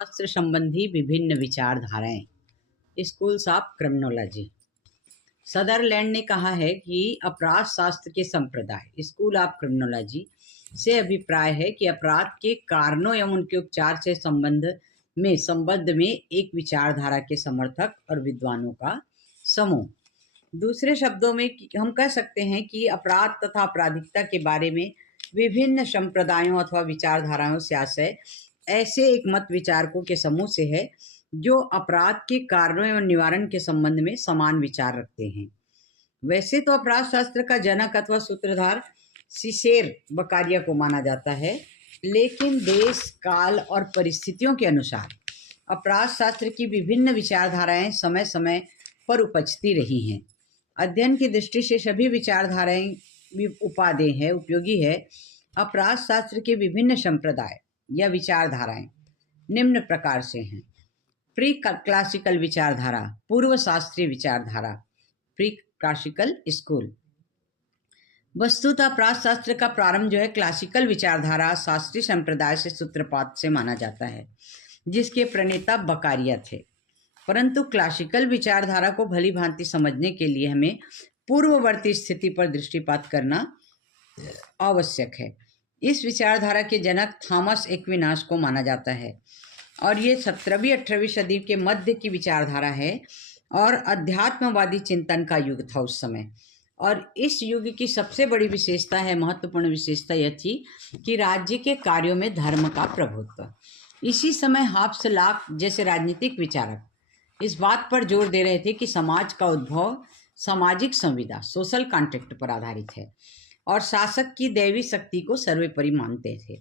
शास्त्र संबंधी विभिन्न विचारधाराएं। Schools of criminology. सदरलैंड ने कहा है कि अपराध शास्त्र के संप्रदाय स्कूल ऑफ क्रिमिनोलॉजी से अभिप्राय है कि अपराध के कारणों एवं उनके उपचार से संबंध में एक विचारधारा के समर्थक और विद्वानों का समूह। दूसरे शब्दों में हम कह सकते हैं कि अपराध तथा आपराधिकता के बारे में विभिन्न संप्रदायों अथवा विचारधाराओं से आशय ऐसे एक मत विचारकों के समूह से है जो अपराध के कारणों एवं निवारण के संबंध में समान विचार रखते हैं। वैसे तो अपराध शास्त्र का जनक अथवा सूत्रधार सिसेर बकारिया को माना जाता है, लेकिन देश, काल और परिस्थितियों के अनुसार अपराध शास्त्र की विभिन्न विचारधाराएं समय समय पर उपजती रही हैं। अध्ययन की दृष्टि से सभी विचारधाराएं उपयोगी है। अपराध शास्त्र के विभिन्न संप्रदाय या विचारधाराएं निम्न प्रकार से हैं। प्री क्लासिकल विचारधारा, पूर्व शास्त्रीय विचारधारा, प्री क्लासिकल स्कूल। वस्तुतः अपराध शास्त्र का प्रारंभ जो है क्लासिकल विचारधारा शास्त्रीय संप्रदाय से सूत्रपात से माना जाता है, जिसके प्रणेता बकारिया थे। परंतु क्लासिकल विचारधारा को भली भांति समझने के लिए हमें पूर्ववर्ती स्थिति पर दृष्टिपात करना आवश्यक है। इस विचारधारा के जनक थॉमस एक्विनास को माना जाता है और ये 17वीं 18वीं सदी के मध्य की विचारधारा है और अध्यात्मवादी चिंतन का युग था उस समय। और इस युग की सबसे बड़ी विशेषता है, महत्वपूर्ण विशेषता यह थी कि राज्य के कार्यों में धर्म का प्रभुत्व। इसी समय हॉब्स, लॉक जैसे राजनीतिक विचारक इस बात पर जोर दे रहे थे कि समाज का उद्भव सामाजिक संविदा, सोशल कॉन्ट्रैक्ट पर आधारित है और शासक की दैवी शक्ति को सर्वोपरि मानते थे।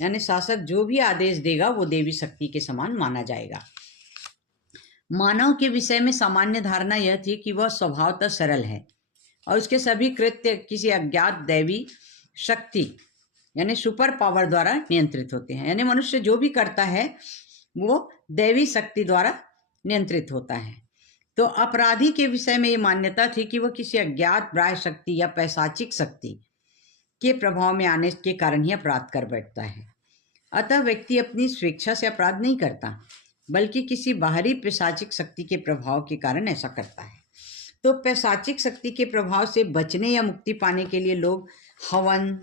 यानी शासक जो भी आदेश देगा वो देवी शक्ति के समान माना जाएगा। मानव के विषय में सामान्य धारणा यह थी कि वह स्वभावतः सरल है और उसके सभी कृत्य किसी अज्ञात दैवी शक्ति यानी सुपर पावर द्वारा नियंत्रित होते हैं। यानी मनुष्य जो भी करता है वो दैवी शक्ति द्वारा नियंत्रित होता है। तो अपराधी के विषय में ये मान्यता थी कि वह किसी अज्ञात बाह्य शक्ति या पैशाचिक शक्ति के प्रभाव में आने के कारण ही अपराध कर बैठता है। अतः व्यक्ति अपनी स्वेच्छा से अपराध नहीं करता, बल्कि किसी बाहरी पैशाचिक शक्ति के प्रभाव के कारण ऐसा करता है। तो पैशाचिक शक्ति के प्रभाव से बचने या मुक्ति पाने के लिए लोग हवन,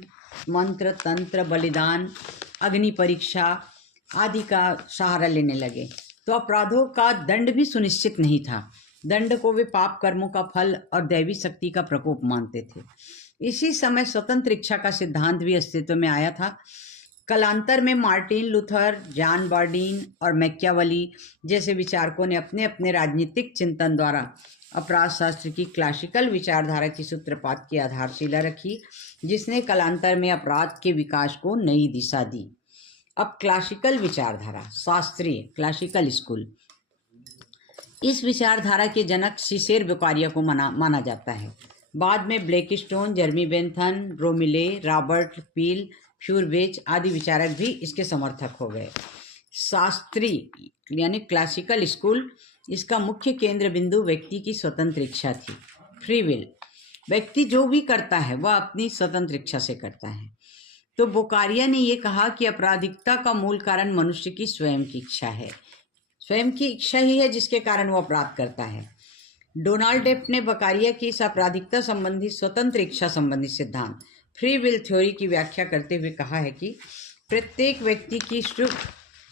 मंत्र, तंत्र, बलिदान, अग्नि परीक्षा आदि का सहारा लेने लगे। तो अपराधों का दंड भी सुनिश्चित नहीं था। दंड को वे पाप कर्मों का फल और दैवी शक्ति का प्रकोप मानते थे। इसी समय स्वतंत्र इच्छा का सिद्धांत भी अस्तित्व में आया था। कालांतर में मार्टिन लूथर, जॉन बर्डीन और मैकियावेली जैसे विचारकों ने अपने अपने राजनीतिक चिंतन द्वारा अपराध शास्त्र की क्लासिकल विचारधारा की सूत्रपात की आधारशिला रखी, जिसने कालांतर में अपराध के विकास को नई दिशा दी। अब क्लासिकल विचारधारा, शास्त्रीय क्लासिकल स्कूल। इस विचारधारा के जनक सिसेर बकारिया को माना जाता है। बाद में ब्लैकस्टोन, जर्मी बेंथम, रोमिले, रॉबर्ट पील, फ्यूरबेच आदि विचारक भी इसके समर्थक हो गए। शास्त्रीय यानी क्लासिकल स्कूल, इसका मुख्य केंद्र बिंदु व्यक्ति की स्वतंत्र इच्छा थी, फ्री विल। व्यक्ति जो भी करता है वह अपनी स्वतंत्र इच्छा से करता है। तो बोकारिया ने यह कहा कि आपराधिकता का मूल कारण मनुष्य की स्वयं की इच्छा है। स्वयं की इच्छा ही है जिसके कारण वो अपराध करता है। डोनाल्ड डेप ने बकारिया की इस आपराधिकता संबंधी स्वतंत्र इच्छा संबंधी सिद्धांत फ्री विल थ्योरी की व्याख्या करते हुए कहा है कि प्रत्येक व्यक्ति की सुख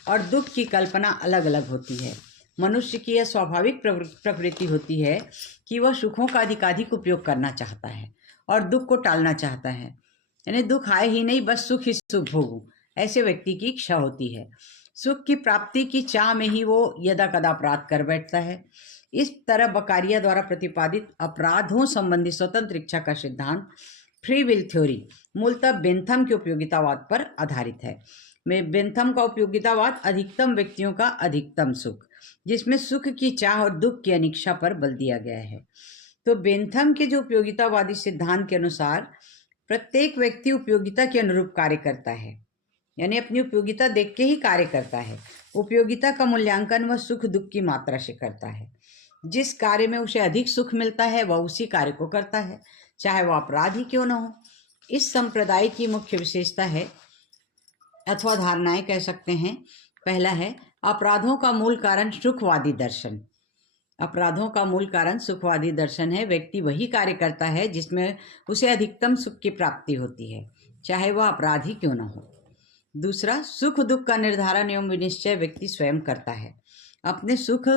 और दुख की कल्पना अलग अलग होती है। मनुष्य की यह स्वाभाविक प्रवृत्ति होती है कि वह सुखों का अधिकाधिक उपयोग करना चाहता है और दुख को टालना चाहता है। यानी दुख आए ही नहीं, बस सुख ही सुख भोगूं, ऐसे व्यक्ति की इच्छा होती है। सुख की प्राप्ति की चाह में ही वो यदा कदा अपराध कर बैठता है। इस तरह बकारिया द्वारा प्रतिपादित अपराधों संबंधी स्वतंत्र इच्छा का सिद्धांत फ्री विल थ्योरी मूलतः बेंथम के उपयोगितावाद पर आधारित है। बेंथम का उपयोगितावाद अधिकतम व्यक्तियों का अधिकतम सुख, जिसमें सुख की चाह और दुख की अनिच्छा पर बल दिया गया है। तो बेंथम के जो उपयोगितावादी सिद्धांत के अनुसार प्रत्येक व्यक्ति उपयोगिता के अनुरूप कार्य करता है, यानी अपनी उपयोगिता देख के ही कार्य करता है। उपयोगिता का मूल्यांकन वह सुख दुख की मात्रा से करता है। जिस कार्य में उसे अधिक सुख मिलता है वह उसी कार्य को करता है, चाहे वह अपराध ही क्यों न हो। इस संप्रदाय की मुख्य विशेषता है अथवा धारणाएं कह सकते हैं। पहला है अपराधों का मूल कारण सुखवादी दर्शन। अपराधों का मूल कारण सुखवादी दर्शन है। व्यक्ति वही कार्य करता है जिसमें उसे अधिकतम सुख की प्राप्ति होती है, चाहे वह अपराधी क्यों न हो। दूसरा, सुख दुख का निर्धारण एवं विनिश्चय व्यक्ति स्वयं करता है। अपने सुख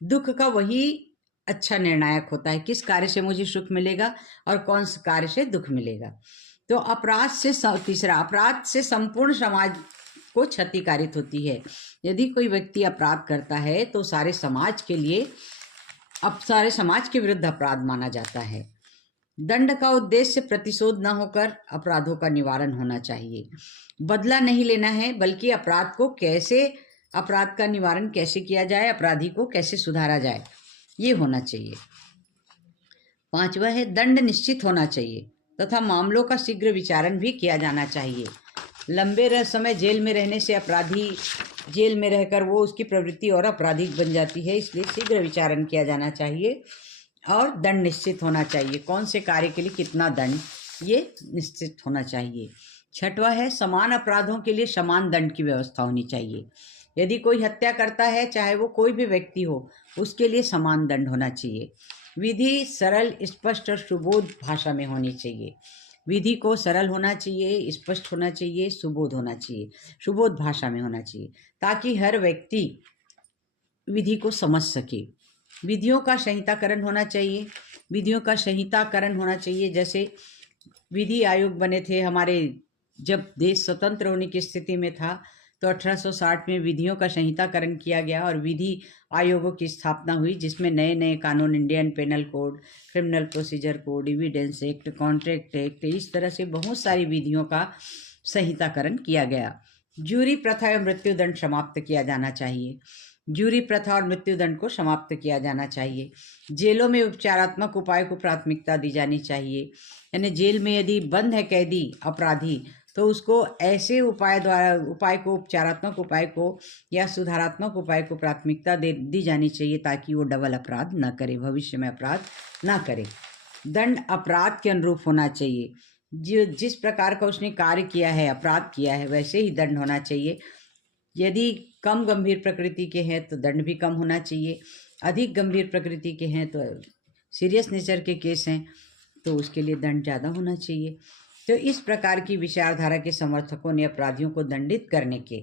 दुख का वही अच्छा निर्णायक होता है, किस कार्य से मुझे सुख मिलेगा और कौन से कार्य से दुख मिलेगा। तो तीसरा, अपराध से संपूर्ण समाज को क्षति कारित होती है। यदि कोई व्यक्ति अपराध करता है तो सारे समाज के विरुद्ध अपराध माना जाता है। दंड का उद्देश्य प्रतिशोध न होकर अपराधों का निवारण होना चाहिए। बदला नहीं लेना है, बल्कि अपराध का निवारण कैसे किया जाए, अपराधी को कैसे सुधारा जाए, ये होना चाहिए। पांचवा है, दंड निश्चित होना चाहिए तथा मामलों का शीघ्र विचारण भी किया जाना चाहिए। लंबे समय जेल में रहने से अपराधी जेल में रहकर वो उसकी प्रवृत्ति और अपराधिक बन जाती है, इसलिए शीघ्र विचारण किया जाना चाहिए और दंड निश्चित होना चाहिए। कौन से कार्य के लिए कितना दंड, ये निश्चित होना चाहिए। छठवा है, समान अपराधों के लिए समान दंड की व्यवस्था होनी चाहिए। यदि कोई हत्या करता है, चाहे वो कोई भी व्यक्ति हो, उसके लिए समान दंड होना चाहिए। विधि सरल, स्पष्ट और सुबोध भाषा में होनी चाहिए। विधि को सरल होना चाहिए, स्पष्ट होना चाहिए, सुबोध होना चाहिए, सुबोध भाषा में होना चाहिए, ताकि हर व्यक्ति विधि को समझ सके। विधियों का संहिताकरण होना चाहिए। विधियों का संहिताकरण होना चाहिए, जैसे विधि आयोग बने थे हमारे, जब देश स्वतंत्र होने की स्थिति में था तो 1860 में विधियों का संहिताकरण किया गया और विधि आयोगों की स्थापना हुई, जिसमें नए नए कानून, Indian penal code, criminal procedure code, evidence act, contract act, इस तरह से बहुत सारी विधियों का संहिताकरण किया गया। जूरी प्रथा एवं मृत्युदंड समाप्त किया जाना चाहिए। जूरी प्रथा और मृत्युदंड को समाप्त किया जाना चाहिए। जेलों में उपचारात्मक उपाय को प्राथमिकता दी जानी चाहिए। यानी जेल में यदि बंद है कैदी अपराधी, तो उसको ऐसे उपचारात्मक उपाय को या सुधारात्मक उपाय को प्राथमिकता दी जानी चाहिए, ताकि वो डबल अपराध न करे, भविष्य में अपराध न करे। दंड अपराध के अनुरूप होना चाहिए। जिस प्रकार का उसने कार्य किया है, अपराध किया है, वैसे ही दंड होना चाहिए। यदि कम गंभीर प्रकृति के हैं तो दंड भी कम होना चाहिए, अधिक गंभीर प्रकृति के हैं तो सीरियस नेचर के केस हैं तो उसके लिए दंड ज़्यादा होना चाहिए। तो इस प्रकार की विचारधारा के समर्थकों ने अपराधियों को दंडित करने के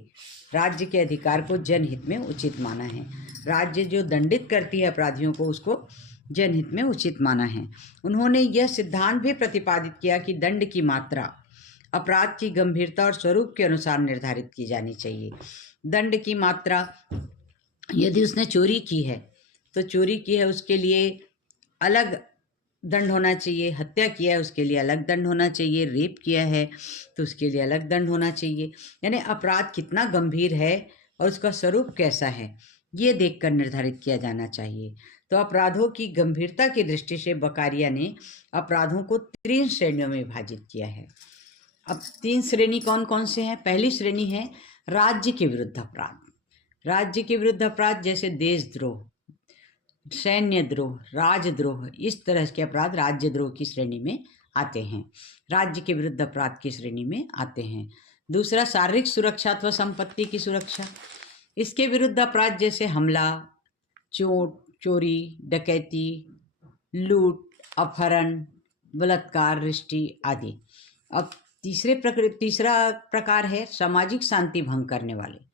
राज्य के अधिकार को जनहित में उचित माना है। राज्य जो दंडित करती है अपराधियों को, उसको जनहित में उचित माना है। उन्होंने यह सिद्धांत भी प्रतिपादित किया कि दंड की मात्रा अपराध की गंभीरता और स्वरूप के अनुसार निर्धारित की जानी चाहिए। दंड की मात्रा, यदि उसने चोरी की है तो चोरी की है उसके लिए अलग दंड होना चाहिए, हत्या किया है उसके लिए अलग दंड होना चाहिए, रेप किया है तो उसके लिए अलग दंड होना चाहिए। यानी अपराध कितना गंभीर है और उसका स्वरूप कैसा है, ये देखकर निर्धारित किया जाना चाहिए। तो अपराधों की गंभीरता की दृष्टि से बकारिया ने अपराधों को 3 श्रेणियों में विभाजित किया है। अब 3 श्रेणी कौन कौन से हैं? पहली श्रेणी है राज्य के विरुद्ध अपराध। राज्य के विरुद्ध अपराध जैसे देशद्रोह, सैन्य द्रोह, राजद्रोह, इस तरह के अपराध राज्यद्रोह की श्रेणी में आते हैं, राज्य के विरुद्ध अपराध की श्रेणी में आते हैं। दूसरा, शारीरिक सुरक्षा अथवा संपत्ति की सुरक्षा, इसके विरुद्ध अपराध जैसे हमला, चोट, चोरी, डकैती, लूट, अपहरण, बलात्कार, रिष्टी आदि। अब तीसरा प्रकार है सामाजिक शांति भंग करने वाले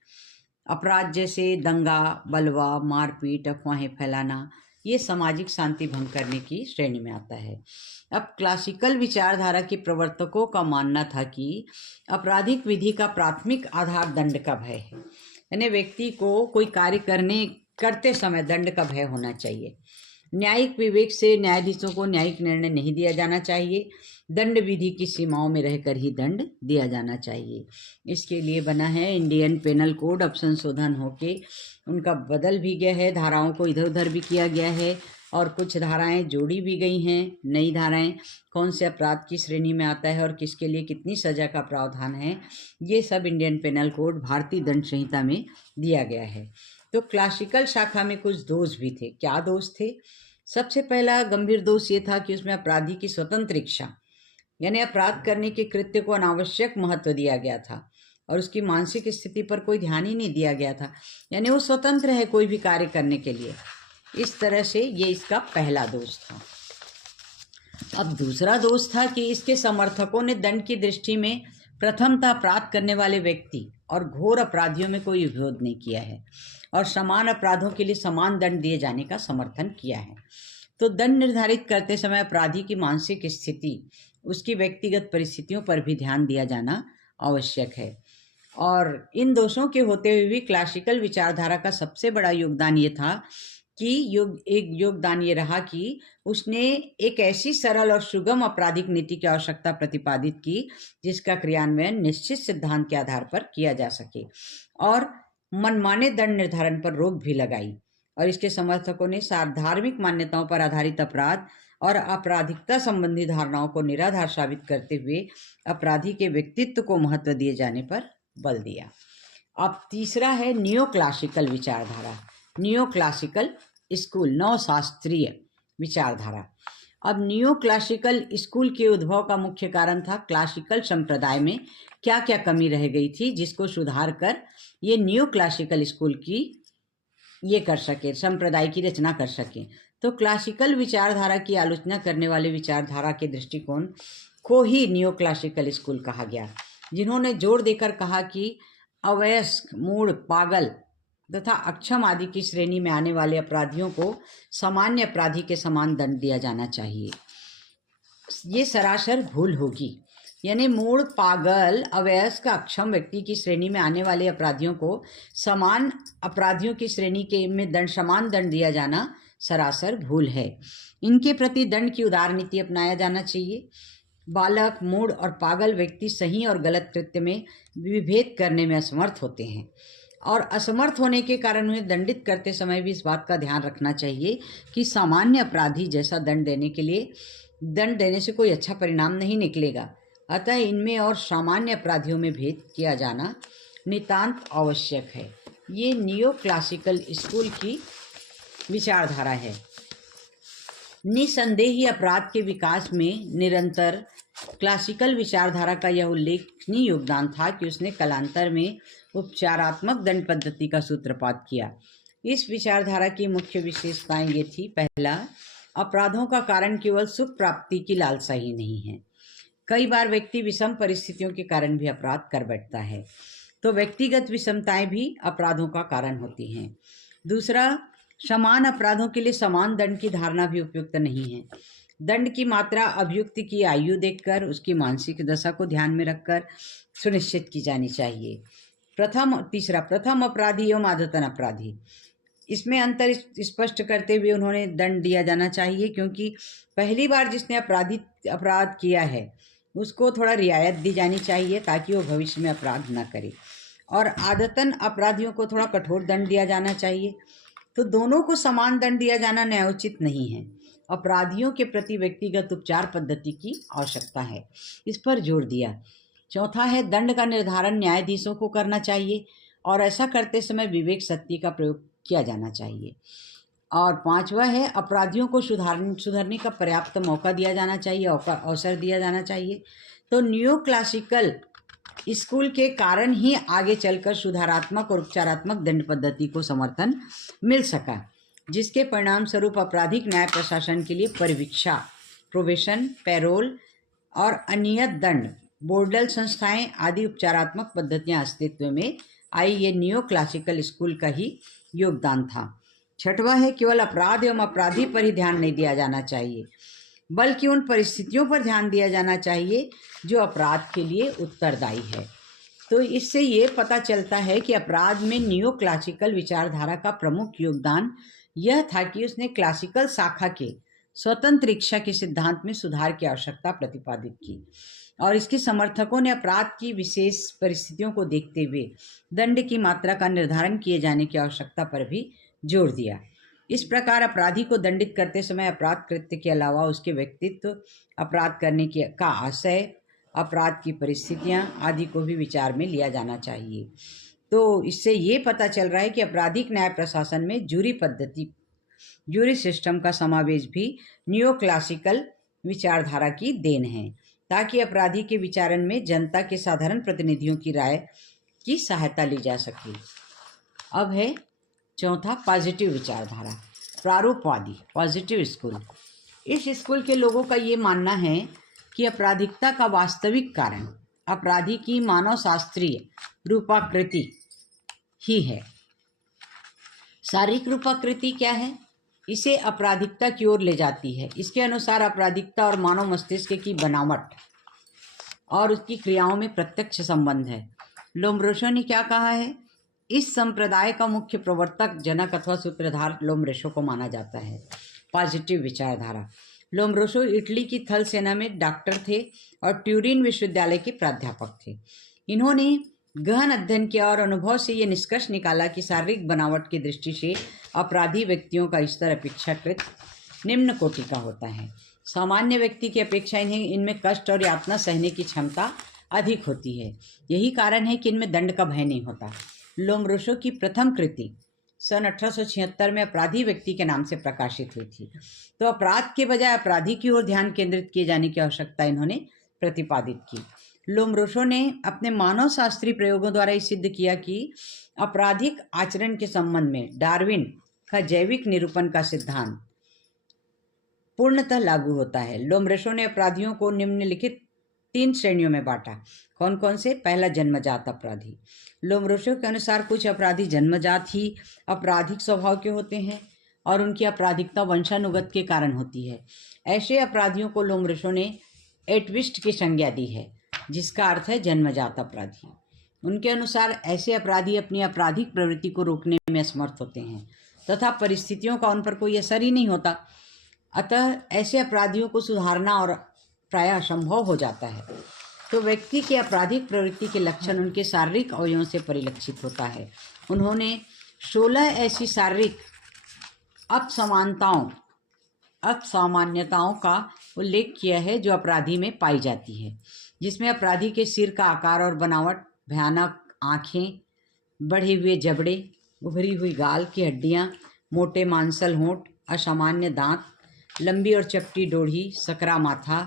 अपराध, जैसे दंगा, बलवा, मारपीट, अफवाहें फैलाना, ये सामाजिक शांति भंग करने की श्रेणी में आता है। अब क्लासिकल विचारधारा के प्रवर्तकों का मानना था कि आपराधिक विधि का प्राथमिक आधार दंड का भय है। यानी व्यक्ति को कोई कार्य करते समय दंड का भय होना चाहिए। न्यायिक विवेक से न्यायाधीशों को न्यायिक निर्णय नहीं दिया जाना चाहिए, दंड विधि की सीमाओं में रहकर ही दंड दिया जाना चाहिए। इसके लिए बना है इंडियन पेनल कोड। अब संशोधन होके उनका बदल भी गया है, धाराओं को इधर उधर भी किया गया है और कुछ धाराएं जोड़ी भी गई हैं। नई धाराएं कौन से अपराध की श्रेणी में आता है और किसके लिए कितनी सजा का प्रावधान है, ये सब इंडियन पेनल कोड भारतीय दंड संहिता में दिया गया है। तो क्लासिकल शाखा में कुछ दोष भी थे। क्या दोष थे? सबसे पहला गंभीर दोष ये था कि उसमें अपराधी की स्वतंत्र इच्छा, यानी अपराध करने के कृत्य को अनावश्यक महत्व दिया गया था। और उसकी मानसिक स्थिति पर कोई ध्यान ही नहीं दिया गया था, यानी वो स्वतंत्र है कोई भी कार्य करने के लिए। इस तरह से ये इसका पहला दोष था। अब दूसरा दोष था कि इसके समर्थकों ने दंड की दृष्टि में प्रथमतः अपराध करने वाले व्यक्ति और घोर अपराधियों में कोई विरोध नहीं किया है और समान अपराधों के लिए समान दंड दिए जाने का समर्थन किया है। तो दंड निर्धारित करते समय अपराधी की मानसिक स्थिति, उसकी व्यक्तिगत परिस्थितियों पर भी ध्यान दिया जाना आवश्यक है। और इन दोषों के होते हुए भी क्लासिकल विचारधारा का सबसे बड़ा योगदान ये था कि योगदान ये रहा कि उसने एक ऐसी सरल और सुगम आपराधिक नीति की आवश्यकता प्रतिपादित की जिसका क्रियान्वयन निश्चित सिद्धांत के आधार पर किया जा सके और मनमाने दंड निर्धारण पर रोक भी लगाई। और इसके समर्थकों ने धार्मिक मान्यताओं पर आधारित अपराध और आपराधिकता संबंधी धारणाओं को निराधार साबित करते हुए अपराधी के व्यक्तित्व को महत्व दिए जाने पर बल दिया। अब तीसरा है नियो क्लासिकल विचारधारा, नियो क्लासिकल स्कूल, नवशास्त्रीय विचारधारा। अब नियो क्लासिकल स्कूल के उद्भव का मुख्य कारण था क्लासिकल संप्रदाय में क्या क्या कमी रह गई थी जिसको सुधार कर ये नियो क्लासिकल स्कूल की ये कर सके, संप्रदाय की रचना कर सके। तो क्लासिकल विचारधारा की आलोचना करने वाले विचारधारा के दृष्टिकोण को ही नियो क्लासिकल स्कूल कहा गया, जिन्होंने जोर देकर कहा कि अवयस्क, मूढ़, पागल तथा अक्षम आदि की श्रेणी में आने वाले अपराधियों को सामान्य अपराधी के समान दंड दिया जाना चाहिए। ये सरासर भूल होगी, यानी मूढ़, पागल, अवयस्क, अक्षम व्यक्ति की श्रेणी में आने वाले अपराधियों को समान अपराधियों की श्रेणी के में समान दंड दिया जाना सरासर भूल है। इनके प्रति दंड की उदार नीति अपनाया जाना चाहिए। बालक, मूढ़ और पागल व्यक्ति सही और गलत कृत्य में विभेद करने में असमर्थ होते हैं और असमर्थ होने के कारण उन्हें दंडित करते समय भी इस बात का ध्यान रखना चाहिए कि सामान्य अपराधी जैसा दंड देने से कोई अच्छा परिणाम नहीं निकलेगा। अतः इनमें और सामान्य अपराधियों में भेद किया जाना नितांत आवश्यक है। ये नियो क्लासिकल स्कूल की विचारधारा है। निसंदेह ही अपराध के विकास में निरंतर क्लासिकल विचारधारा का यह उल्लेखनीय योगदान था कि उसने कालांतर में उपचारात्मक दंड पद्धति का सूत्रपात किया। इस विचारधारा की मुख्य विशेषताएं ये थी। पहला, अपराधों का कारण केवल सुख प्राप्ति की लालसा ही नहीं है। कई बार व्यक्ति विषम परिस्थितियों के कारण भी अपराध कर बैठता है, तो व्यक्तिगत विषमताएं भी अपराधों का कारण होती हैं। दूसरा, समान अपराधों के लिए समान दंड की धारणा भी उपयुक्त नहीं है। दंड की मात्रा अभियुक्त की आयु देखकर, उसकी मानसिक दशा को ध्यान में रखकर सुनिश्चित की जानी चाहिए। तीसरा, प्रथम अपराधी एवं आदतन अपराधी, इसमें अंतर स्पष्ट करते हुए उन्होंने दंड दिया जाना चाहिए, क्योंकि पहली बार जिसने अपराध किया है उसको थोड़ा रियायत दी जानी चाहिए ताकि वो भविष्य में अपराध न करे। और आदतन अपराधियों को थोड़ा कठोर दंड दिया जाना चाहिए। तो दोनों को समान दंड दिया जाना न्यायोचित नहीं है। अपराधियों के प्रति व्यक्तिगत उपचार पद्धति की आवश्यकता है, इस पर जोर दिया। चौथा है, दंड का निर्धारण न्यायाधीशों को करना चाहिए और ऐसा करते समय विवेक शक्ति का प्रयोग किया जाना चाहिए। और पांचवा है, अपराधियों को सुधरने का पर्याप्त मौका दिया जाना चाहिए, अवसर दिया जाना चाहिए। तो नियो क्लासिकल स्कूल के कारण ही आगे चलकर सुधारात्मक और उपचारात्मक दंड पद्धति को समर्थन मिल सका, जिसके परिणाम स्वरूप आपराधिक न्याय प्रशासन के लिए परिवीक्षा, प्रोबेशन, पैरोल और अनियत दंड, बोर्डल संस्थाएं आदि उपचारात्मक पद्धतियां अस्तित्व में आई। ये नियो क्लासिकल स्कूल का ही योगदान था। छठवा है, केवल अपराध एवं अपराधी पर ही ध्यान नहीं दिया जाना चाहिए, बल्कि उन परिस्थितियों पर ध्यान दिया जाना चाहिए जो अपराध के लिए उत्तरदायी है। तो इससे ये पता चलता है कि अपराध में नियो क्लासिकल विचारधारा का प्रमुख योगदान यह था कि उसने क्लासिकल शाखा के स्वतंत्र इच्छा के सिद्धांत में सुधार की आवश्यकता प्रतिपादित की और इसके समर्थकों ने अपराध की विशेष परिस्थितियों को देखते हुए दंड की मात्रा का निर्धारण किए जाने की आवश्यकता पर भी जोर दिया। इस प्रकार अपराधी को दंडित करते समय अपराध कृत्य के अलावा उसके व्यक्तित्व, अपराध करने का आशय, अपराध की परिस्थितियां आदि को भी विचार में लिया जाना चाहिए। तो इससे ये पता चल रहा है कि आपराधिक न्याय प्रशासन में जूरी सिस्टम का समावेश भी नियो क्लासिकल विचारधारा की देन है, ताकि अपराधी के विचारण में जनता के साधारण प्रतिनिधियों की राय की सहायता ली जा सके। अब है चौथा पॉजिटिव विचारधारा, प्रारूपवादी पॉजिटिव स्कूल। इस स्कूल के लोगों का ये मानना है कि अपराधिकता का वास्तविक कारण अपराधी की मानव शास्त्रीय रूपाकृति ही है। शारीरिक रूपाकृति क्या है? इसे अपराधिकता की ओर ले जाती है। इसके अनुसार अपराधिकता और मानव मस्तिष्क की बनावट और उसकी क्रियाओं में प्रत्यक्ष संबंध है। लोम्ब्रोसो ने क्या कहा है? इस संप्रदाय का मुख्य प्रवर्तक, जनक अथवा सूत्रधार लोम्ब्रोसो को माना जाता है। पॉजिटिव विचारधारा। लोम्ब्रोसो इटली की थल सेना में डॉक्टर थे और ट्यूरिन विश्वविद्यालय के प्राध्यापक थे। इन्होंने गहन अध्ययन किया और अनुभव से ये निष्कर्ष निकाला कि शारीरिक बनावट की दृष्टि से अपराधी व्यक्तियों का स्तर अपेक्षाकृत निम्न कोटि का होता है। सामान्य व्यक्ति की अपेक्षा इनमें कष्ट और यातना सहने की क्षमता अधिक होती है। यही कारण है कि इनमें दंड का भय नहीं होता। लोम्ब्रोसो की प्रथम कृति सन 1876 में अपराधी व्यक्ति के नाम से प्रकाशित हुई थी। तो अपराध के बजाय अपराधी की ओर ध्यान केंद्रित किए जाने की आवश्यकता इन्होंने प्रतिपादित की। लोम्ब्रोसो ने अपने मानव शास्त्रीय प्रयोगों द्वारा ये सिद्ध किया कि आपराधिक आचरण के संबंध में डार्विन का जैविक निरूपण का सिद्धांत पूर्णतः लागू होता है। लोम्ब्रोसो ने अपराधियों को निम्नलिखित 3 श्रेणियों में बांटा। कौन कौन से? पहला, जन्मजात अपराधी। लोम्ब्रोसो के अनुसार कुछ अपराधी जन्मजात ही आपराधिक स्वभाव के होते हैं और उनकी आपराधिकता वंशानुगत के कारण होती है। ऐसे अपराधियों को लोम्ब्रोसो ने एटविस्ट की संज्ञा दी है, जिसका अर्थ है जन्मजात अपराधी। उनके अनुसार ऐसे अपराधी अपनी आपराधिक प्रवृत्ति को रोकने में असमर्थ होते हैं तथा परिस्थितियों का उन पर कोई असर ही नहीं होता। अतः ऐसे अपराधियों को सुधारना और प्रायः असंभव हो जाता है। तो व्यक्ति की आपराधिक प्रवृत्ति के लक्षण उनके शारीरिक अवयवों से परिलक्षित होता है। उन्होंने 16 ऐसी शारीरिक असामान्यताओं का उल्लेख किया है जो अपराधी में पाई जाती है, जिसमें अपराधी के सिर का आकार और बनावट, भयानक आँखें, बढ़े हुए जबड़े, उभरी हुई गाल की हड्डियाँ, मोटे मांसल होंठ, असामान्य दांत, लंबी और चपटी डोरी, सकरा माथा,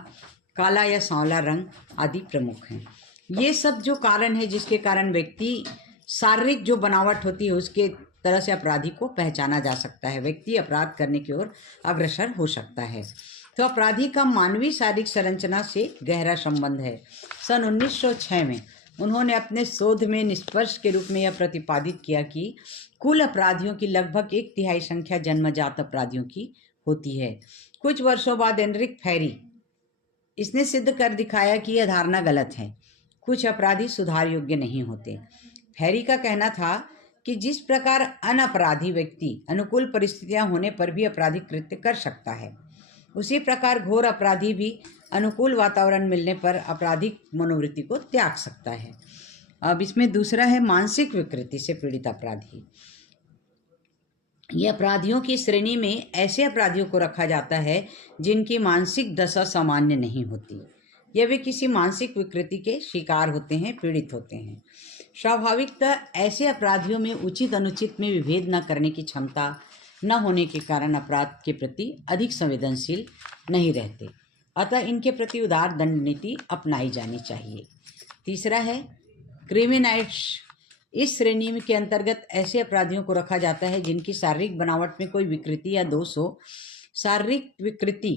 काला या सांवला रंग आदि प्रमुख हैं। ये सब जो कारण है जिसके कारण व्यक्ति शारीरिक जो बनावट होती है उसके तरह से अपराधी को पहचाना जा सकता है। व्यक्ति अपराध करने की ओर अग्रसर हो सकता है। तो अपराधी का मानवीय शारीरिक संरचना से गहरा संबंध है। सन 1906 में उन्होंने अपने शोध में निष्कर्ष के रूप में यह प्रतिपादित किया कि कुल अपराधियों की लगभग 1/3 संख्या जन्मजात अपराधियों की होती है। कुछ वर्षों बाद एनरिक फेरी इसने सिद्ध कर दिखाया कि यह धारणा गलत है। कुछ अपराधी सुधार योग्य नहीं होते। फेरी का कहना था कि जिस प्रकार अनपराधी व्यक्ति अनुकूल परिस्थितियां होने पर भी आपराधिक कृत्य कर सकता है, उसी प्रकार घोर अपराधी भी अनुकूल वातावरण मिलने पर आपराधिक मनोवृत्ति को त्याग सकता है। अब इसमें दूसरा है मानसिक विकृति से पीड़ित अपराधी। ये अपराधियों की श्रेणी में ऐसे अपराधियों को रखा जाता है जिनकी मानसिक दशा सामान्य नहीं होती। यह भी किसी मानसिक विकृति के शिकार होते हैं, पीड़ित होते हैं। स्वाभाविकतः ऐसे अपराधियों में उचित अनुचित में विभेद न करने की क्षमता न होने के कारण अपराध के प्रति अधिक संवेदनशील नहीं रहते। अतः इनके प्रति उदार दंड नीति अपनाई जानी चाहिए। तीसरा है क्रिमिनाइट्स। इस श्रेणी के अंतर्गत ऐसे अपराधियों को रखा जाता है जिनकी शारीरिक बनावट में कोई विकृति या दोष हो। शारीरिक विकृति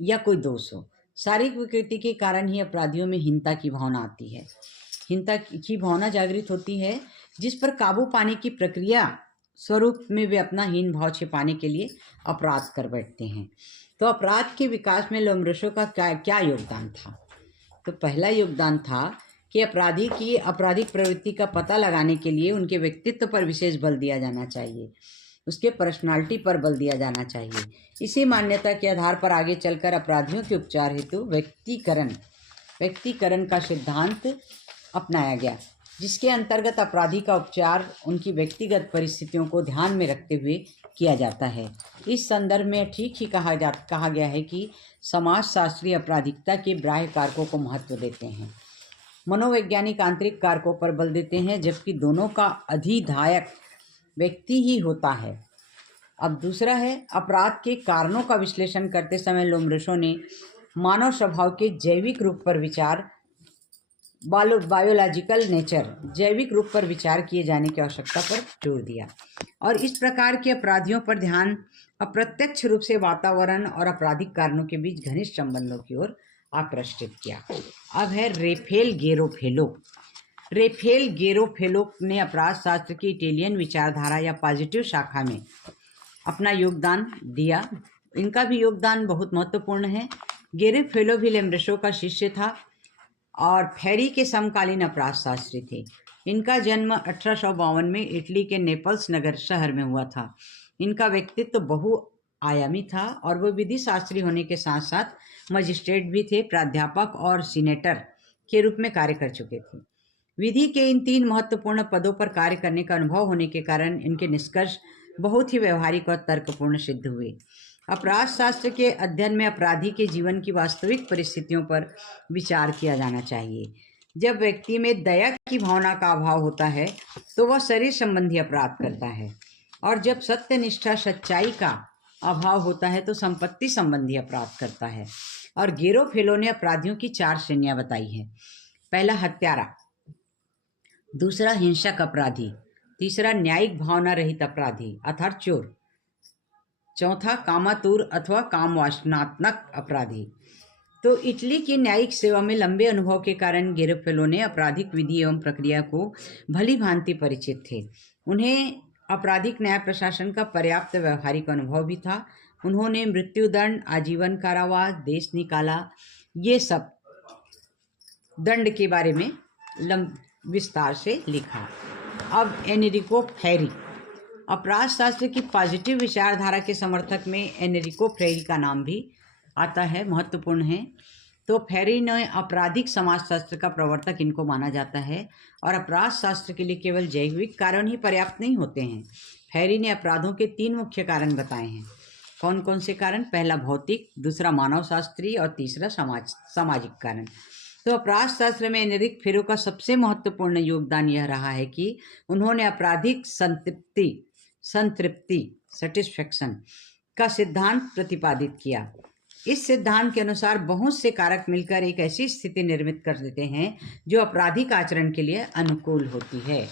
या कोई दोष हो। शारीरिक विकृति के कारण ही अपराधियों में हीनता की भावना आती है। हीनता की भावना जागृत होती है जिस पर काबू पाने की प्रक्रिया स्वरूप में वे अपना हीन भाव छिपाने के लिए अपराध कर बैठते हैं। तो अपराध के विकास में लोम्ब्रोसो का क्या योगदान था? तो पहला योगदान था कि अपराधी की आपराधिक प्रवृत्ति का पता लगाने के लिए उनके व्यक्तित्व पर विशेष बल दिया जाना चाहिए, उसके पर्सनालिटी पर बल दिया जाना चाहिए। इसी मान्यता के आधार पर आगे चलकर अपराधियों के उपचार हेतु व्यक्तिकरण का सिद्धांत अपनाया गया, जिसके अंतर्गत अपराधी का उपचार उनकी व्यक्तिगत परिस्थितियों को ध्यान में रखते हुए किया जाता है। इस संदर्भ में ठीक ही कहा गया है कि समाजशास्त्री आपराधिकता के बाह्य कारकों को महत्व देते हैं, मनोवैज्ञानिक आंतरिक कारकों पर बल देते हैं, जबकि दोनों का अधिधायक व्यक्ति ही होता है। अब दूसरा है अपराध के कारणों का विश्लेषण करते समय लोम्ब्रोसो ने मानव स्वभाव के जैविक रूप पर विचार बायोलॉजिकल नेचर, जैविक रूप पर विचार किए जाने की आवश्यकता पर जोर दिया और इस प्रकार के अपराधियों पर ध्यान अप्रत्यक्ष रूप से वातावरण और आपराधिक कारणों के बीच घनिष्ठ संबंधों की ओर आकृष्टित किया। अब है रेफेल गेरोफेलो। रेफेल गेरोफेलो ने अपराध शास्त्र की इटालियन विचारधारा या पॉजिटिव शाखा में अपना योगदान दिया। इनका भी योगदान बहुत महत्वपूर्ण है। गेरोफेलो भी लेम्ब्रेशो का शिष्य था और फेरी के समकालीन अपराध शास्त्री थे। इनका जन्म 1852 में इटली के नेपल्स नगर शहर में हुआ था। इनका व्यक्तित्व बहुआयामी था और वो विधि शास्त्री होने के साथ साथ मजिस्ट्रेट भी थे, प्राध्यापक और सीनेटर के रूप में कार्य कर चुके थे। विधि के इन 3 महत्वपूर्ण पदों पर कार्य करने का अनुभव होने के कारण इनके निष्कर्ष बहुत ही व्यवहारिक और तर्कपूर्ण सिद्ध हुए। अपराध शास्त्र के अध्ययन में अपराधी के जीवन की वास्तविक परिस्थितियों पर विचार किया जाना चाहिए। जब व्यक्ति में दया की भावना का अभाव होता है तो वह शरीर संबंधी अपराध करता है और जब सत्यनिष्ठा सच्चाई का अभाव होता है तो संपत्ति संबंधी अपराध करता है। और गेरोफेलो ने अपराधियों की 4 श्रेणियां बताई हैं। पहला हत्यारा, दूसरा हिंसक अपराधी, तीसरा न्यायिक भावना रहित अपराधी अर्थात चोर, चौथा कामातुर अथवा कामवासनात्मक अपराधी। तो इटली की न्यायिक सेवा में लंबे अनुभव के कारण गेरोफेलो ने आपराधिक विधि एवं प्रक्रिया को भली भांति परिचित थे। उन्हें आपराधिक न्याय प्रशासन का पर्याप्त व्यवहारिक अनुभव भी था। उन्होंने मृत्युदंड, आजीवन कारावास, देश निकाला, ये सब दंड के बारे में विस्तार से लिखा। अब एनरिको फेरी, अपराध शास्त्र की पॉजिटिव विचारधारा के समर्थक में एनरिको फेरी का नाम भी आता है, महत्वपूर्ण है। तो फेरी ने आपराधिक समाजशास्त्र का प्रवर्तक इनको माना जाता है और अपराध शास्त्र के लिए केवल जैविक कारण ही पर्याप्त नहीं होते हैं। फेरी ने अपराधों के 3 मुख्य कारण बताए हैं। कौन कौन से कारण? पहला भौतिक, दूसरा मानव शास्त्रीय और तीसरा सामाजिक कारण। तो अपराध शास्त्र में एनरिक फेरो का सबसे महत्वपूर्ण योगदान यह रहा है कि उन्होंने आपराधिक संतृप्ति सेटिस्फैक्शन का सिद्धांत प्रतिपादित किया। इस सिद्धांत के अनुसार बहुत से कारक मिलकर एक ऐसी स्थिति निर्मित कर देते हैं जो आपराधिक आचरण के लिए अनुकूल होती है।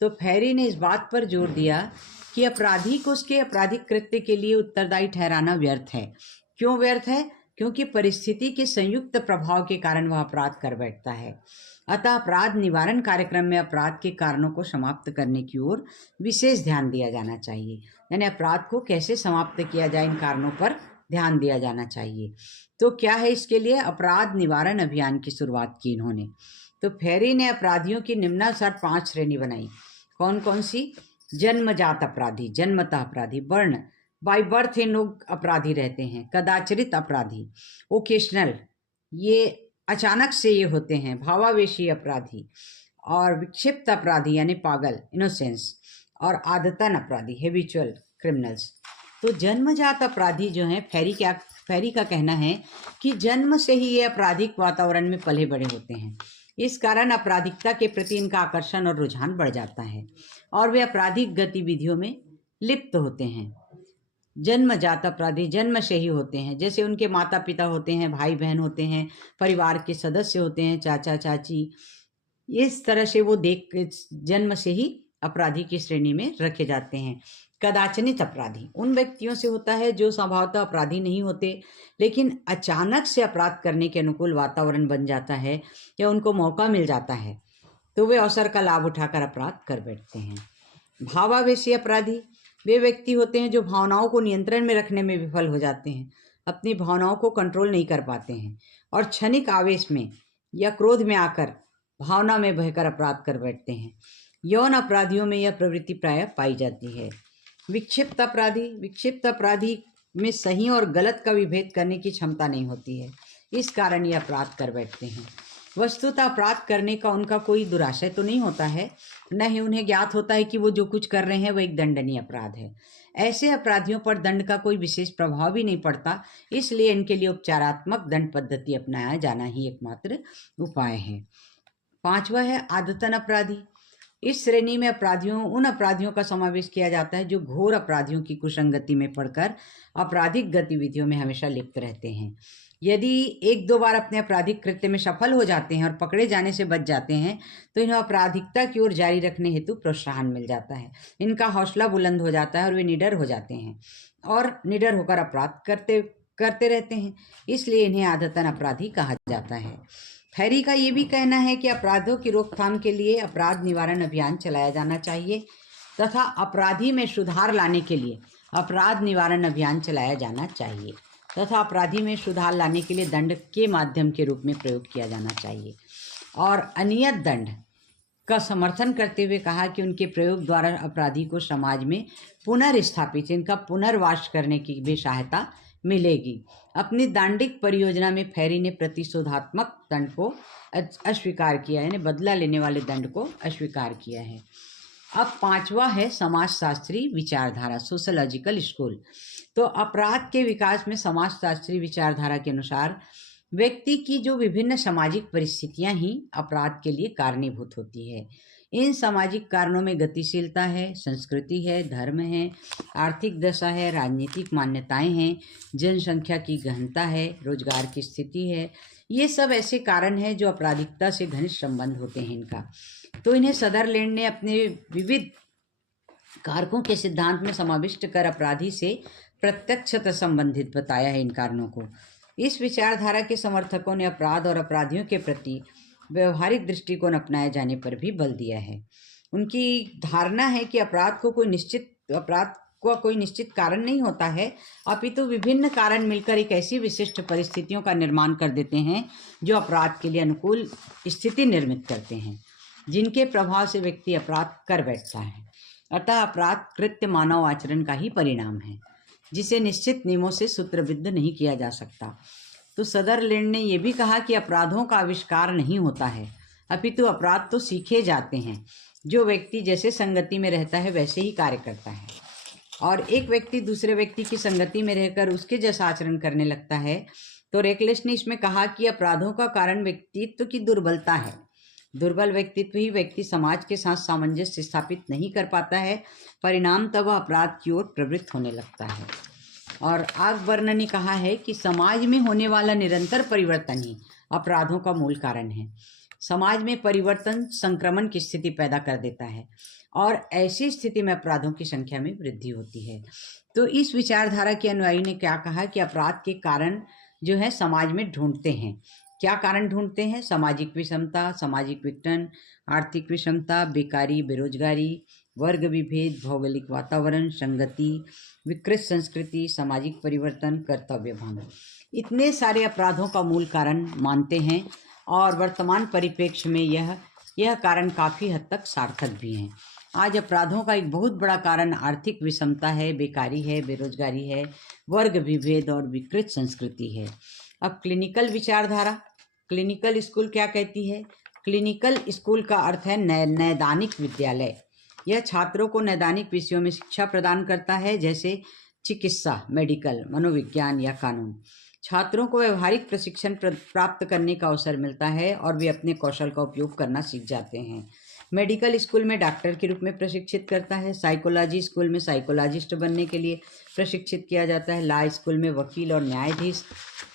तो फेरी ने इस बात पर जोर दिया कि अपराधी को उसके आपराधिक कृत्य के लिए उत्तरदायी ठहराना व्यर्थ है। क्यों व्यर्थ है? क्योंकि परिस्थिति के संयुक्त प्रभाव के कारण वह अपराध कर बैठता है। अतः अपराध निवारण कार्यक्रम में अपराध के कारणों को समाप्त करने की ओर विशेष ध्यान दिया जाना चाहिए। यानी अपराध को कैसे समाप्त किया जाए, इन कारणों पर ध्यान दिया जाना चाहिए। तो क्या है इसके लिए? अपराध निवारण अभियान की शुरुआत की इन्होंने। तो फेरी ने अपराधियों की निम्नानुसार 5 श्रेणी बनाई। कौन कौन सी? जन्मजात अपराधी, जन्मतः अपराधी, बर्न, बाय बर्थ इन लोग अपराधी रहते हैं। कदाचित अपराधी, ओकेशनल, ये अचानक से ये होते हैं। भावावेशी अपराधी और विक्षिप्त अपराधी यानी पागल, इनोसेंस, और आदतन अपराधी, हैबिचुअल क्रिमिनल्स। तो जन्मजात अपराधी जो हैं, फेरी का कहना है कि जन्म से ही ये आपराधिक वातावरण में पले बड़े होते हैं। इस कारण आपराधिकता के प्रति इनका आकर्षण और रुझान बढ़ जाता है और वे आपराधिक गतिविधियों में लिप्त होते हैं। जन्मजात अपराधी जन्म से ही होते हैं, जैसे उनके माता पिता होते हैं, भाई बहन होते हैं, परिवार के सदस्य होते हैं, चाचा चाची, इस तरह से वो जन्म से ही अपराधी की श्रेणी में रखे जाते हैं। कदाचित अपराधी उन व्यक्तियों से होता है जो स्वभावतः अपराधी नहीं होते, लेकिन अचानक से अपराध करने के अनुकूल वातावरण बन जाता है या उनको मौका मिल जाता है तो वे अवसर का लाभ उठाकर अपराध कर बैठते हैं। भावावेशी अपराधी वे व्यक्ति होते हैं जो भावनाओं को नियंत्रण में रखने में विफल हो जाते हैं, अपनी भावनाओं को कंट्रोल नहीं कर पाते हैं और क्षणिक आवेश में या क्रोध में आकर भावना में बहकर अपराध कर बैठते हैं। यौन अपराधियों में यह प्रवृत्ति प्रायः पाई जाती है। विक्षिप्त अपराधी में सही और गलत का विभेद करने की क्षमता नहीं होती है, इस कारण ये अपराध कर बैठते हैं। वस्तुतः अपराध करने का उनका कोई दुराशय तो नहीं होता है, न ही उन्हें ज्ञात होता है कि वो जो कुछ कर रहे हैं वो एक दंडनीय अपराध है। ऐसे अपराधियों पर दंड का कोई विशेष प्रभाव भी नहीं पड़ता, इसलिए इनके लिए उपचारात्मक दंड पद्धति अपनाया जाना ही एकमात्र उपाय है। 5वां है आदतन अपराधी। इस श्रेणी में उन अपराधियों का समावेश किया जाता है जो घोर अपराधियों की कुसंगति में पड़कर आपराधिक गतिविधियों में हमेशा लिप्त रहते हैं। यदि एक दो बार अपने आपराधिक कृत्य में सफल हो जाते हैं और पकड़े जाने से बच जाते हैं तो इन्हें आपराधिकता की ओर जारी रखने हेतु प्रोत्साहन मिल जाता है। इनका हौसला बुलंद हो जाता है और वे निडर हो जाते हैं और निडर होकर अपराध करते रहते हैं। इसलिए इन्हें आदतन अपराधी कहा जाता है। फैरी का ये भी कहना है कि अपराधों की रोकथाम के लिए अपराध निवारण अभियान चलाया जाना चाहिए तथा अपराधी में सुधार लाने के लिए अपराध निवारण अभियान चलाया जाना चाहिए तथा अपराधी में सुधार लाने के लिए दंड के माध्यम के रूप में प्रयोग किया जाना चाहिए। और अनियत दंड का समर्थन करते हुए कहा कि उनके प्रयोग द्वारा अपराधी को समाज में पुनर्स्थापित, इनका पुनर्वास करने की भी सहायता मिलेगी। अपनी दांडिक परियोजना में फैरी ने प्रतिशोधात्मक दंड को अस्वीकार किया है, यानी बदला लेने वाले दंड को अस्वीकार किया है। अब पांचवा है समाजशास्त्री विचारधारा, सोशोलॉजिकल स्कूल। तो अपराध के विकास में समाजशास्त्री विचारधारा के अनुसार व्यक्ति की जो विभिन्न सामाजिक परिस्थितियां ही अपराध के लिए कारणीभूत होती है। इन सामाजिक कारणों में गतिशीलता है, संस्कृति है, धर्म है, आर्थिक दशा है, राजनीतिक मान्यताएं हैं, जनसंख्या की गहनता है, रोजगार की स्थिति है। ये सब ऐसे कारण हैं जो आपराधिकता से घनिष्ठ संबंध होते हैं इनका। तो इन्हें सदरलैंड ने अपने विविध कारकों के सिद्धांत में समाविष्ट कर अपराधी से प्रत्यक्षतः संबंधित बताया है इन कारणों को। इस विचारधारा के समर्थकों ने अपराध और अपराधियों के प्रति व्यवहारिक दृष्टिकोण अपनाए जाने पर भी बल दिया है। उनकी धारणा है कि अपराध का कोई निश्चित कारण नहीं होता है, अपितु विभिन्न कारण मिलकर एक ऐसी विशिष्ट परिस्थितियों का निर्माण कर देते हैं जो अपराध के लिए अनुकूल स्थिति निर्मित करते हैं, जिनके प्रभाव से व्यक्ति अपराध कर बैठता है। अतः अपराध कृत्य मानव आचरण का ही परिणाम है, जिसे निश्चित नियमों से सूत्रबद्ध नहीं किया जा सकता। तो सदरलैंड ने यह भी कहा कि अपराधों का आविष्कार नहीं होता है, अपितु अपराध तो सीखे जाते हैं। जो व्यक्ति जैसे संगति में रहता है वैसे ही कार्य करता है, और एक व्यक्ति दूसरे व्यक्ति की संगति में रहकर उसके जैसा आचरण करने लगता है। तो रेकलेस ने इसमें कहा कि अपराधों का कारण व्यक्तित्व की दुर्बलता है। दुर्बल व्यक्तित्व ही व्यक्ति समाज के साथ सामंजस्य स्थापित नहीं कर पाता है, परिणाम तब वह अपराध की ओर प्रवृत्त होने लगता है। और आगबर्न ने कहा है कि समाज में होने वाला निरंतर परिवर्तन ही अपराधों का मूल कारण है। समाज में परिवर्तन संक्रमण की स्थिति पैदा कर देता है और ऐसी स्थिति में अपराधों की संख्या में वृद्धि होती है। तो इस विचारधारा के अनुयायी ने क्या कहा कि अपराध के कारण जो है समाज में ढूंढते हैं। क्या कारण ढूंढते हैं? सामाजिक विषमता, सामाजिक विघटन, आर्थिक विषमता, बेकारी, बेरोजगारी, वर्ग विभेद, भौगोलिक वातावरण, संगति, विकृत संस्कृति, सामाजिक परिवर्तन, कर्तव्य भान, इतने सारे अपराधों का मूल कारण मानते हैं। और वर्तमान परिप्रेक्ष्य में यह कारण काफ़ी हद तक सार्थक भी हैं। आज अपराधों का एक बहुत बड़ा कारण आर्थिक विषमता है, बेकारी है, बेरोजगारी है, वर्ग विभेद और विकृत संस्कृति है। अब क्लिनिकल विचारधारा, क्लिनिकल स्कूल क्या कहती है? क्लिनिकल स्कूल का अर्थ है नैदानिक विद्यालय। यह छात्रों को नैदानिक विषयों में शिक्षा प्रदान करता है, जैसे चिकित्सा, मेडिकल, मनोविज्ञान या कानून। छात्रों को व्यवहारिक प्रशिक्षण प्राप्त करने का अवसर मिलता है और वे अपने कौशल का उपयोग करना सीख जाते हैं। मेडिकल स्कूल में डॉक्टर के रूप में प्रशिक्षित करता है। साइकोलॉजी स्कूल में साइकोलॉजिस्ट बनने के लिए प्रशिक्षित किया जाता है। लॉ स्कूल में वकील और न्यायाधीश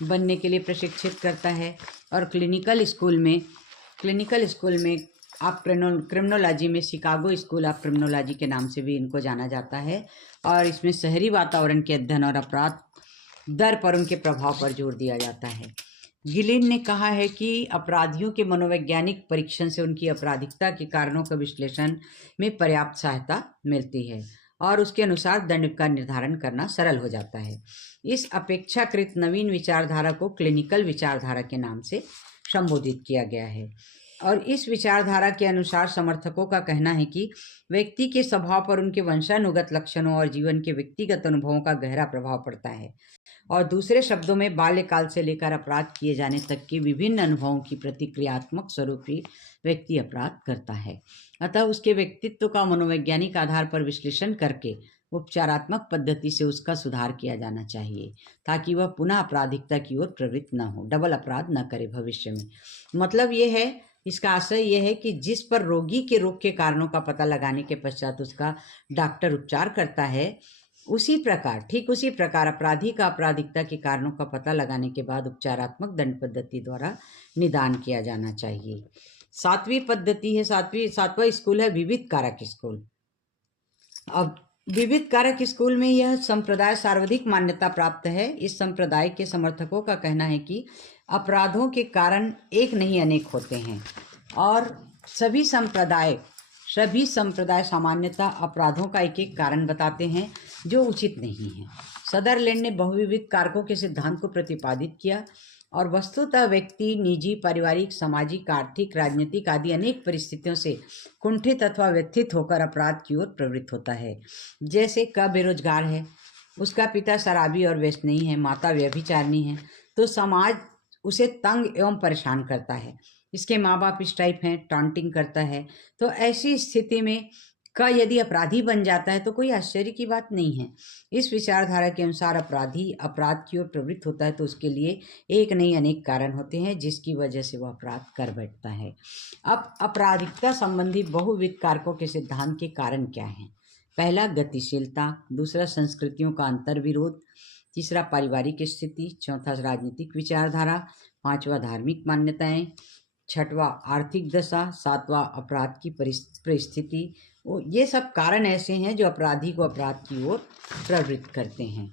बनने के लिए प्रशिक्षित करता है। और क्लिनिकल स्कूल में आप क्रिमिनोलॉजी में शिकागो स्कूल ऑफ क्रिमिनोलॉजी के नाम से भी इनको जाना जाता है। और इसमें शहरी वातावरण के अध्ययन और अपराध दर पर उनके प्रभाव पर जोर दिया जाता है। गिलिन ने कहा है कि अपराधियों के मनोवैज्ञानिक परीक्षण से उनकी आपराधिकता के कारणों का विश्लेषण में पर्याप्त सहायता मिलती है और उसके अनुसार दंड का निर्धारण करना सरल हो जाता है। इस अपेक्षाकृत नवीन विचारधारा को क्लिनिकल विचारधारा के नाम से संबोधित किया गया है। और इस विचारधारा के अनुसार समर्थकों का कहना है कि व्यक्ति के स्वभाव पर उनके वंशानुगत लक्षणों और जीवन के व्यक्तिगत अनुभवों का गहरा प्रभाव पड़ता है, और दूसरे शब्दों में बाल्यकाल से लेकर अपराध किए जाने तक के विभिन्न अनुभवों की प्रतिक्रियात्मक स्वरूप ही व्यक्ति अपराध करता है। अतः उसके व्यक्तित्व का मनोवैज्ञानिक आधार पर विश्लेषण करके उपचारात्मक पद्धति से उसका सुधार किया जाना चाहिए, ताकि वह पुनः आपराधिकता की ओर प्रवृत्त न हो, डबल अपराध न करे भविष्य में। मतलब ये है, इसका आशय यह है कि जिस पर रोगी के रोग के कारणों का पता लगाने के पश्चात उसका डॉक्टर उपचार करता है, ठीक उसी प्रकार अपराधी का आपराधिकता के कारणों का पता लगाने के बाद उपचारात्मक दंड पद्धति द्वारा निदान किया जाना चाहिए। सातवीं पद्धति है, सातवां स्कूल है विविध कारक स्कूल। अब विविध कारक स्कूल में यह संप्रदाय सर्वाधिक मान्यता प्राप्त है। इस संप्रदाय के समर्थकों का कहना है कि अपराधों के कारण एक नहीं अनेक होते हैं और सभी संप्रदाय सामान्यतः अपराधों का एक एक कारण बताते हैं जो उचित नहीं है। सदरलैंड ने बहुविविध कारकों के सिद्धांत को प्रतिपादित किया और वस्तुतः व्यक्ति निजी, पारिवारिक, सामाजिक, आर्थिक, राजनीतिक आदि अनेक परिस्थितियों से कुंठित अथवा व्यथित होकर अपराध की ओर प्रवृत्त होता है। जैसे बेरोजगार है, उसका पिता शराबी और व्यसनी है, माता व्यभिचारिणी है, तो समाज उसे तंग एवं परेशान करता है। इसके माँ बाप इस टाइप हैं, टॉन्टिंग करता है। तो ऐसी स्थिति में यदि अपराधी बन जाता है तो कोई आश्चर्य की बात नहीं है। इस विचारधारा के अनुसार अपराधी अपराध की ओर प्रवृत्त होता है तो उसके लिए एक नहीं अनेक कारण होते हैं जिसकी वजह से वह अपराध कर बैठता है। अब अपराधिकता संबंधी बहुविध कारकों के सिद्धांत के कारण क्या हैं? पहला गतिशीलता, दूसरा संस्कृतियों का अंतर्विरोध, तीसरा पारिवारिक स्थिति, चौथा राजनीतिक विचारधारा, पांचवा धार्मिक मान्यताएं, छठवां आर्थिक दशा, सातवां अपराध की परिस्थिति। ये सब कारण ऐसे हैं जो अपराधी को अपराध की ओर प्रवृत्त करते हैं।